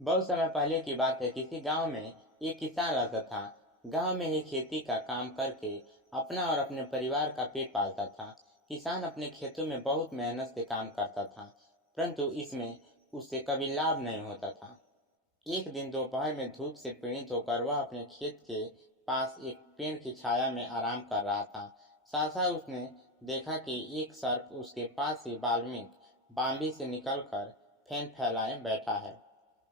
बहुत समय पहले की बात है। किसी गांव में एक किसान रहता था। गांव में ही खेती का काम करके अपना और अपने परिवार का पेट पालता था। किसान अपने खेतों में बहुत मेहनत से काम करता था, परंतु इसमें उसे कभी लाभ नहीं होता था। एक दिन दोपहर में धूप से पीड़ित होकर वह अपने खेत के पास एक पेड़ की छाया में आराम कर रहा था। सहसा उसने देखा कि एक सर्प उसके पास ही बाम्बी से निकलकर फैन फैलाए बैठा है।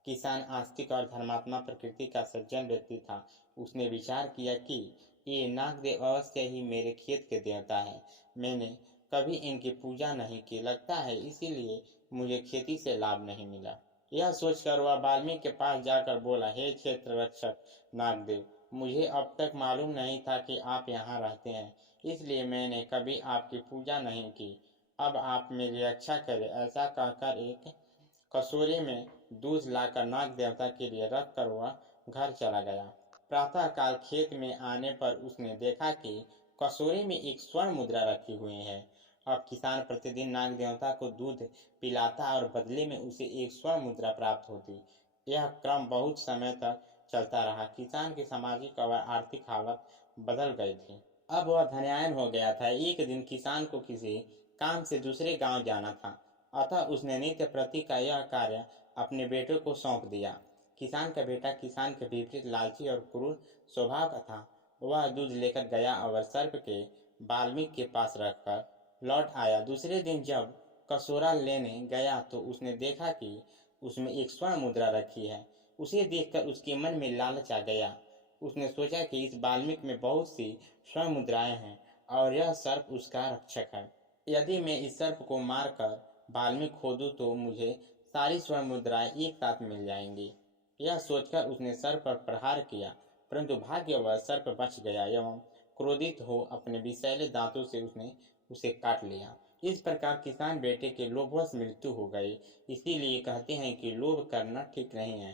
किसान आस्तिक और धर्मात्मा प्रकृति का सज्जन व्यक्ति था। उसने विचार किया कि ये नागदेव अवश्य ही मेरे खेत के देवता है। मैंने कभी इनकी पूजा नहीं की, लगता है इसीलिए मुझे खेती से लाभ नहीं मिला। यह सोचकर वह वाल्मीकि के पास जाकर बोला, हे क्षेत्र रक्षक नागदेव, मुझे अब तक मालूम नहीं था कि आप यहाँ रहते हैं, इसलिए मैंने कभी आपकी पूजा नहीं की। अब आप मेरी रक्षा करें। ऐसा कहकर एक कटोरे में दूध लाकर नाग देवता के लिए रख कर वह घर चला गया। प्रातःकाल खेत में आने पर उसने देखा कि कटोरे में एक स्वर्ण मुद्रा रखी हुई है। अब किसान प्रतिदिन नाग देवता को दूध पिलाता और बदले में उसे एक स्वर्ण मुद्रा प्राप्त होती। यह क्रम बहुत समय तक चलता रहा। किसान की सामाजिक और आर्थिक हालत बदल गई थी। अब वह धनवान हो गया था। एक दिन किसान को किसी काम से दूसरे गांव जाना था, अतः उसने नित्य प्रति का यह कार्य अपने बेटे को सौंप दिया। किसान का बेटा किसान के विपरीत लालची और क्रूर स्वभाव का था। वह दूध लेकर गया और सर्प के वाल्मीकि के पास रखकर लौट आया। दूसरे दिन जब कसोरा लेने गया तो उसने देखा कि उसमें एक स्वर्ण मुद्रा रखी है। उसे देखकर उसके मन में लालच आ गया। उसने सोचा कि इस वाल्मीकि में बहुत सी स्वर्ण मुद्राएं हैं और यह सर्प उसका रक्षक है। यदि मैं इस सर्प को मारकर वाल्मीकि खो दूं तो मुझे सारी स्वर्ण मुद्राएं एक साथ मिल जाएंगी। यह सोचकर उसने सर्प पर प्रहार किया, परंतु भाग्यवश सर्प बच गया एवं क्रोधित हो अपने विषैले दांतों से उसने उसे काट लिया। इस प्रकार किसान बेटे के लोभवश मृत्यु हो गई। इसीलिए कहते हैं कि लोभ करना ठीक नहीं है।